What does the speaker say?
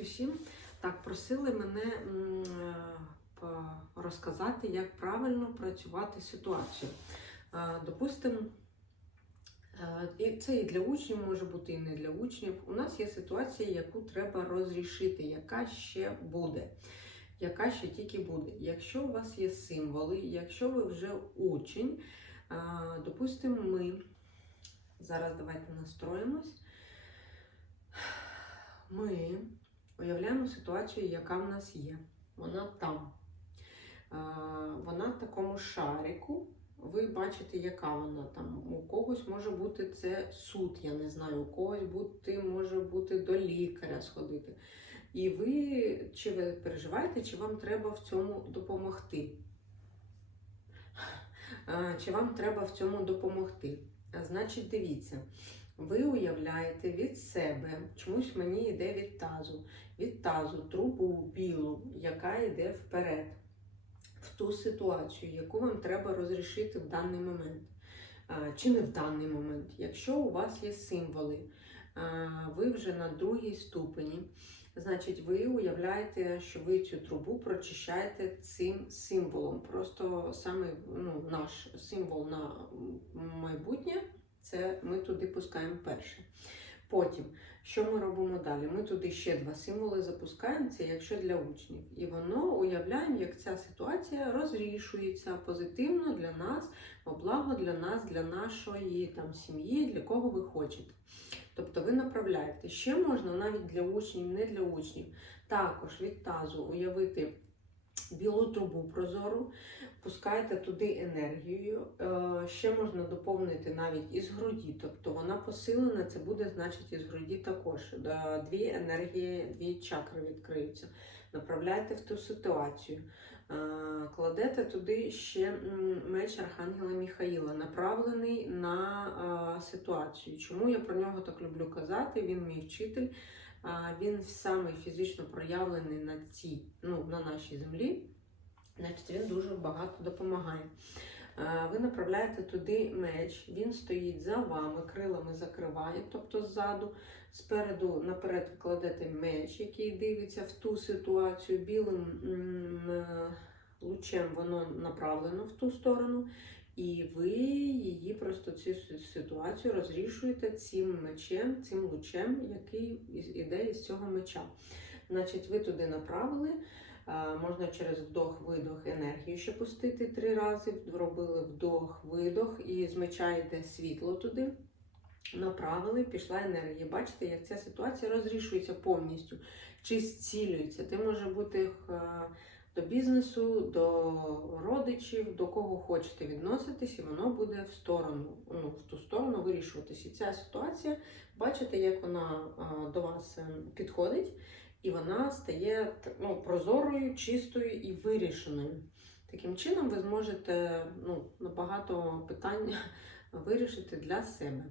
Привіт! Так, просили мене е, розказати, як правильно працювати ситуацію. Е, Допустимо, е, це і для учнів може бути, і не для учнів. У нас є ситуація, яку треба розрішити, яка ще буде. Яка ще тільки буде. Якщо у вас є символи, якщо ви вже учень, допустимо, ми зараз давайте настроїмось. Ми уявляємо ситуацію, яка в нас є. Вона там. Вона в такому шарику. Ви бачите, яка вона там. У когось може бути це суд, я не знаю, у когось бути, може бути до лікаря сходити. І ви чи ви переживаєте, чи вам треба в цьому допомогти? Чи вам треба в цьому допомогти? Значить, дивіться, ви уявляєте від себе, чомусь мені йде від тазу, від тазу трубу білу, яка йде вперед, в ту ситуацію, яку вам треба розрішити в даний момент. Чи не в даний момент. Якщо у вас є символи, ви вже на другій ступені, значить, ви уявляєте, що ви цю трубу прочищаєте цим символом. Просто саме ну, наш символ на майбутнє це ми туди пускаємо перше. Потім, що ми робимо далі? Ми туди ще два символи запускаємо, це якщо для учнів. І воно уявляємо, як ця ситуація розрішується позитивно для нас, во благо для нас, для нашої там, сім'ї, для кого ви хочете. Тобто ви направляєте. Ще можна навіть для учнів, не для учнів. Також від тазу уявити білу трубу прозору, пускаєте туди енергію. Е, Ще можна доповнити навіть із груді, тобто вона посилена, це буде значить із груді також. Е, Дві енергії, дві чакри відкриються. Направляєте в ту ситуацію. Е, Кладете туди ще меч Архангела Міхаїла, направлений на ситуацію. Чому я про нього так люблю казати? Він мій вчитель. Він саме фізично проявлений на цій, ну, на нашій землі, значить він дуже багато допомагає. Ви направляєте туди меч, він стоїть за вами, крилами закриває, тобто ззаду, спереду наперед кладете меч, який дивиться в ту ситуацію, білим е, лучем воно направлено в ту сторону. І ви її просто цю ситуацію розрішуєте цим мечем, цим лучем, який іде із цього меча. Значить, ви туди направили. Можна через вдох-видох енергію ще пустити три рази. Робили вдох-видох, і з меча йде світло туди. Направили, пішла енергія. Бачите, як ця ситуація розрішується повністю, чи зцілюється. Це може бути до бізнесу, до родичів, до кого хочете відноситись, і воно буде в сторону, ну, в ту сторону вирішуватись. І ця ситуація, бачите, як вона до вас е, підходить, і вона стає ну, прозорою, чистою і вирішеною. Таким чином, ви зможете ну, набагато питань вирішити для себе.